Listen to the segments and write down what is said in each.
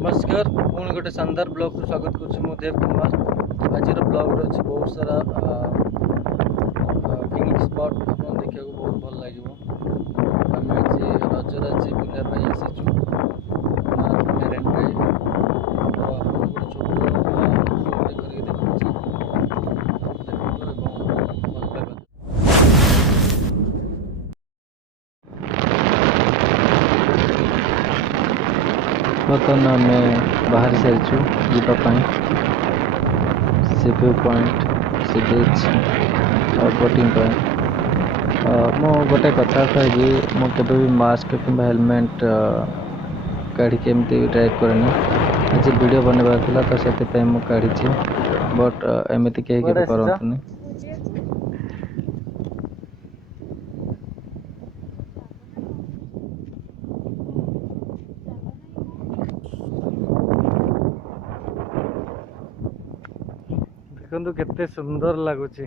नमस्कार पुणी गोटे शानदार ब्लॉग को स्वागत करुँ देव कुमार। आज ब्लॉग अच्छी बहुत सारा पिकनिक स्पॉट आप देखा बहुत भल लगे। आम आज रजराज बुलापाई आसीचु मेरेन ड्राइव। तो आप गोटे छोट करके देखा बर्तमान आम बाहर सारी जावाई सी व्यू पॉइंट सी बीच और बोटिंग पॉइंट। मु गोटे कथा कहि मुझे भी मास्क कि हेलमेट काढ़ी एमती ड्राइव करनी। आज वीडियो बनवार तो से मुझे काढ़ी बट एमती कहीं के करतुनि। देखो केते सुंदर लगुच।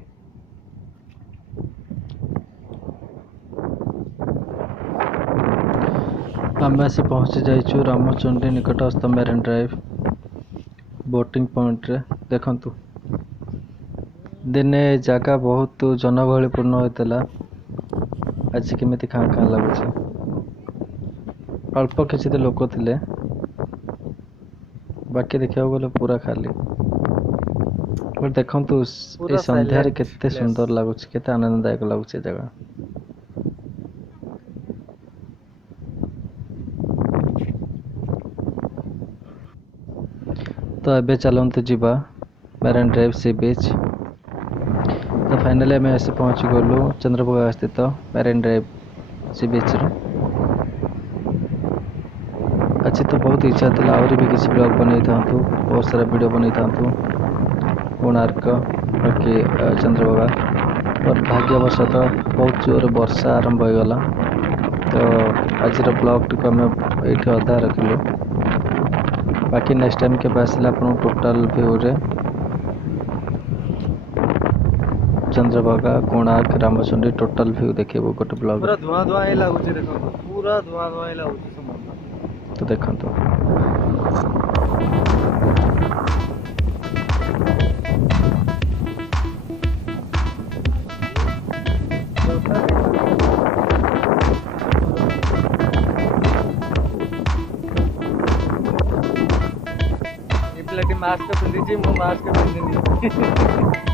आम आसी पहुँची जाइचु रामचंडी निकटस्थ मेरीन ड्राइव बोटिंग पॉइंट रे। देखंतु दिने जगह बहुत जनगहलीपूर्ण होता। आज केमिति खाँ खाँ लगुच। अल्प किसी लोक थे बाकी देखा गले पूरा खाली। बट देखंतु ए संध्यारे केते सुंदर लगुच, केते आनंददायक लगुच जगह। तो एबे चलते जीवा मेरीन ड्राइव सी बीच। तो फाइनली आम आसी पहुँची गलु चंद्रभागा स्थित मेरीन ड्राइव सी बीच रे। अच्छी तो बहुत इच्छा थी आहरी भी किसी ब्लॉग बन था, बहुत सारा वीडियो बन था कोणार्क कि चंद्रभागा। पर भाग्यवशत बहुत जोर वर्षा आरंभ हो गला। तो आज ब्लॉग टी आम ये अधा रखिलु। बाकी नेक्स्ट टाइम के आसला आपन टोटल व्यू रे चंद्रभागा कोणार्क रामचंडी टोटल व्यू देखिए गोटे ब्लॉग। पूरा धुआं धुआं ही लागुच। देखो पूरा धुआं धुआं ही लागुच समुद्र। तो देखंतु मास्क पिंधि मु मास्क पिंधि